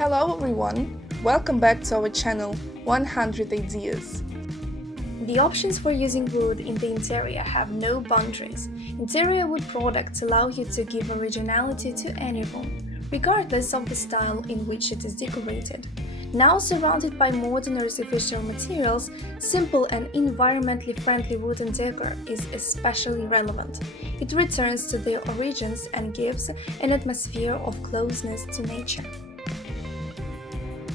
Hello everyone, welcome back to our channel 100 Ideas. The options for using wood in the interior have no boundaries. Interior wood products allow you to give originality to any room, regardless of the style in which it is decorated. Now surrounded by modern artificial materials, simple and environmentally friendly wooden decor is especially relevant. It returns to their origins and gives an atmosphere of closeness to nature.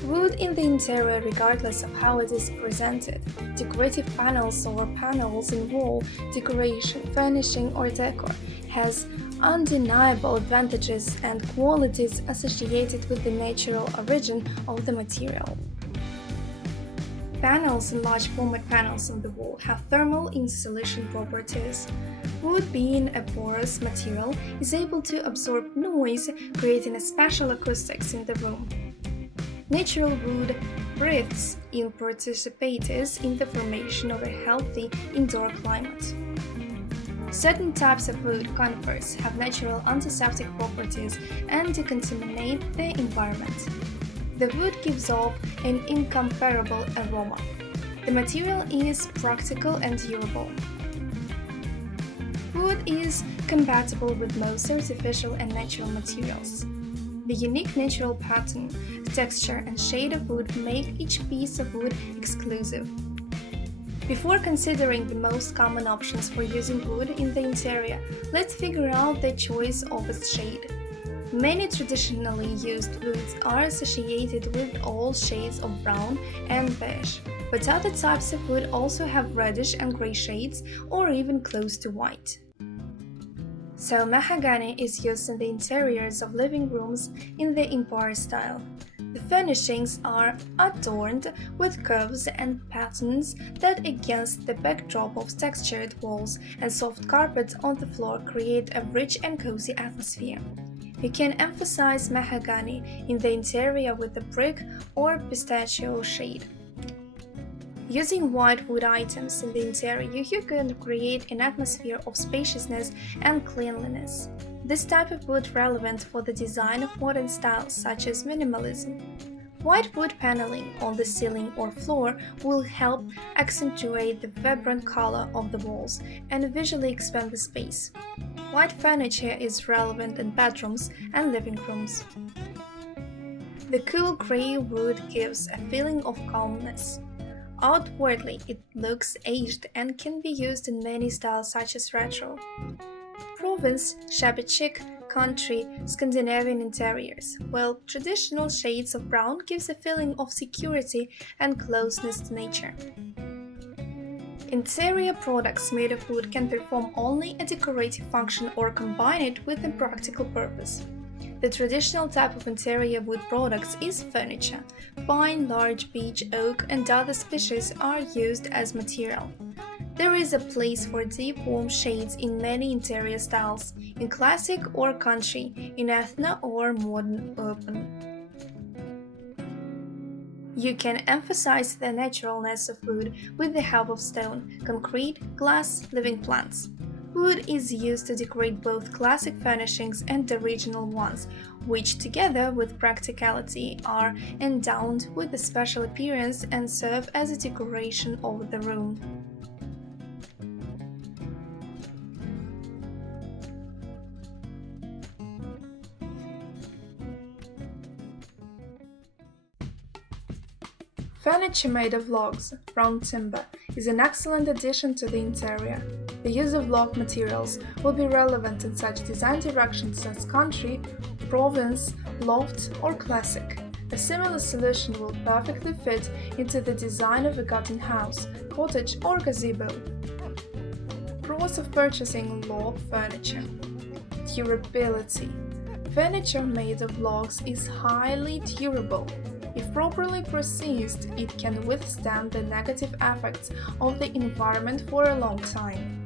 Wood in the interior, regardless of how it is presented, decorative panels or panels in wall, decoration, furnishing or decor, has undeniable advantages and qualities associated with the natural origin of the material. Panels and large format panels on the wall have thermal insulation properties. Wood, being a porous material, is able to absorb noise, creating a special acoustics in the room. Natural wood breathes in participates in the formation of a healthy indoor climate. Certain types of wood conifers have natural antiseptic properties and decontaminate the environment. The wood gives off an incomparable aroma. The material is practical and durable. Wood is compatible with most artificial and natural materials. The unique natural pattern, texture and shade of wood make each piece of wood exclusive. Before considering the most common options for using wood in the interior, let's figure out the choice of its shade. Many traditionally used woods are associated with all shades of brown and beige, but other types of wood also have reddish and gray shades or even close to white. So mahogany is used in the interiors of living rooms in the empire style. The furnishings are adorned with curves and patterns that, against the backdrop of textured walls and soft carpet on the floor, create a rich and cozy atmosphere. You can emphasize mahogany in the interior with a brick or pistachio shade. Using white wood items in the interior, you can create an atmosphere of spaciousness and cleanliness. This type of wood relevant for the design of modern styles such as minimalism. White wood paneling on the ceiling or floor will help accentuate the vibrant color of the walls and visually expand the space. White furniture is relevant in bedrooms and living rooms. The cool gray wood gives a feeling of calmness. Outwardly, it looks aged and can be used in many styles such as retro, Provence, shabby chic, country, Scandinavian interiors, while traditional shades of brown gives a feeling of security and closeness to nature. Interior products made of wood can perform only a decorative function or combine it with a practical purpose. The traditional type of interior wood products is furniture. Pine, larch, beech, oak, and other species are used as material. There is a place for deep warm shades in many interior styles, in classic or country, in ethno or modern urban. You can emphasize the naturalness of wood with the help of stone, concrete, glass, living plants. Wood is used to decorate both classic furnishings and the original ones, which together with practicality are endowed with a special appearance and serve as a decoration of the room. Furniture made of logs, round timber, is an excellent addition to the interior. The use of log materials will be relevant in such design directions as country, Provence, loft, or classic. A similar solution will perfectly fit into the design of a garden house, cottage, or gazebo. Pros of purchasing log furniture. Durability. Furniture made of logs is highly durable. If properly processed, it can withstand the negative effects of the environment for a long time.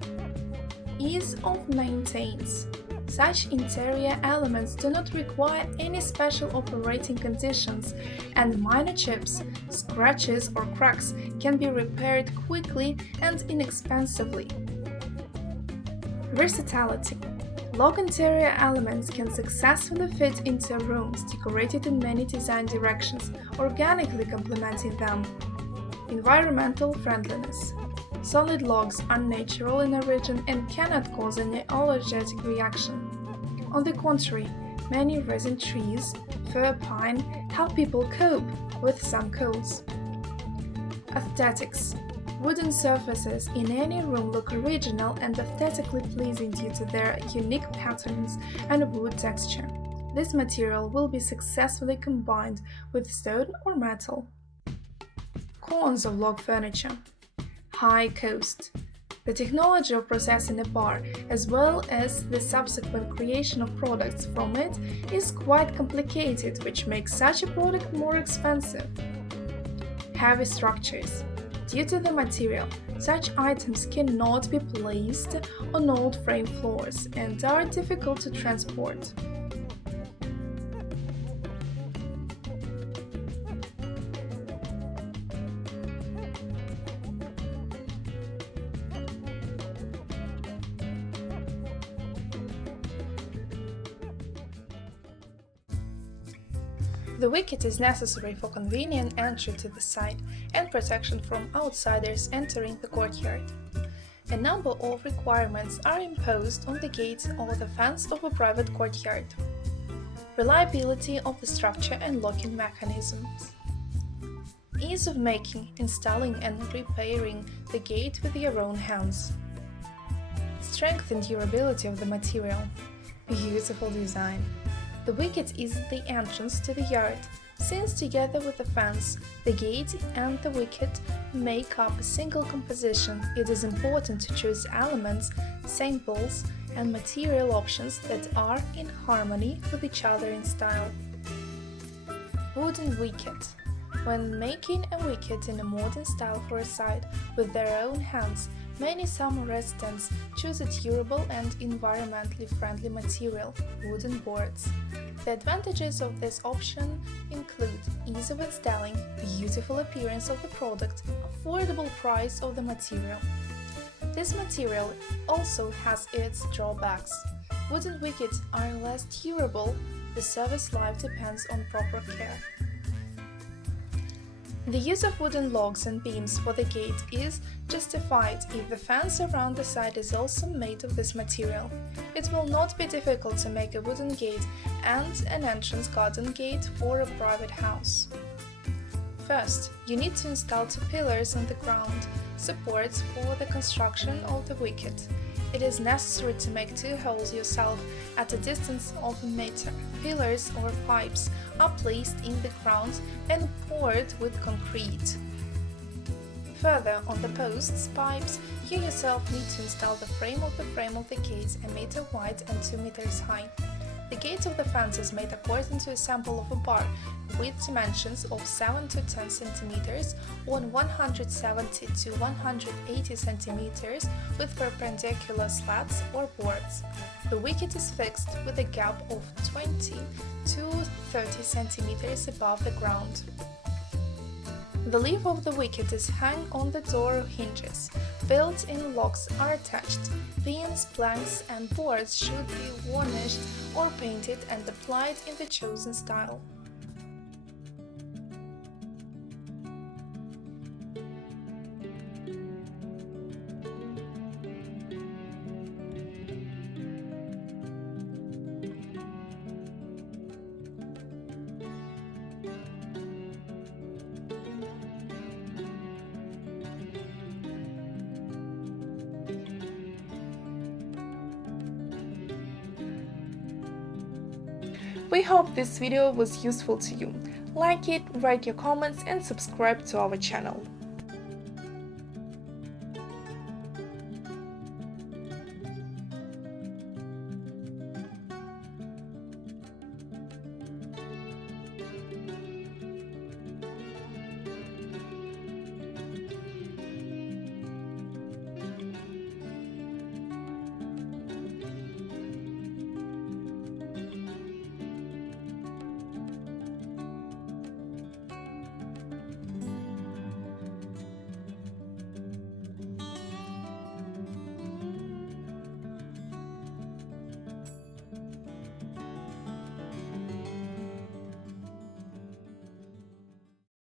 Ease of maintenance. Such interior elements do not require any special operating conditions, and minor chips, scratches or cracks can be repaired quickly and inexpensively. Versatility. Log interior elements can successfully fit into rooms decorated in many design directions, organically complementing them. Environmental friendliness. Solid logs are natural in origin and cannot cause any allergic reaction. On the contrary, many resin trees, fir, pine, help people cope with some colds. Aesthetics. Wooden surfaces in any room look original and aesthetically pleasing due to their unique patterns and wood texture. This material will be successfully combined with stone or metal. Cons of log furniture. High cost. The technology of processing a bar, as well as the subsequent creation of products from it, is quite complicated, which makes such a product more expensive. Heavy structures. Due to the material, such items cannot be placed on old frame floors and are difficult to transport. The wicket is necessary for convenient entry to the site and protection from outsiders entering the courtyard. A number of requirements are imposed on the gate or the fence of a private courtyard. Reliability of the structure and locking mechanisms. Ease of making, installing and repairing the gate with your own hands. Strength and durability of the material. Beautiful design. The wicket is the entrance to the yard. Since together with the fence, the gate and the wicket make up a single composition, it is important to choose elements, samples, and material options that are in harmony with each other in style. Wooden wicket. When making a wicket in a modern style for a site with their own hands, many summer residents choose a durable and environmentally friendly material, wooden boards. The advantages of this option include ease of installing, beautiful appearance of the product, affordable price of the material. This material also has its drawbacks. Wooden wickets are less durable, the service life depends on proper care. The use of wooden logs and beams for the gate is justified if the fence around the site is also made of this material. It will not be difficult to make a wooden gate and an entrance garden gate for a private house. First, you need to install 2 pillars on the ground, supports for the construction of the wicket. It is necessary to make 2 holes yourself at a distance of 1 meter. Pillars or pipes are placed in the ground and poured with concrete. Further, on the posts, pipes, you yourself need to install the frame of the gate 1 meter wide and 2 meters high. The gate of the fence is made according to a sample of a bar with dimensions of 7 to 10 cm on 170 to 180 cm with perpendicular slats or boards. The wicket is fixed with a gap of 20 to 30 cm above the ground. The leaf of the wicket is hung on the door hinges. Built-in locks are attached. Beams, planks and boards should be varnished or painted and applied in the chosen style. We hope this video was useful to you. Like it, write your comments and subscribe to our channel.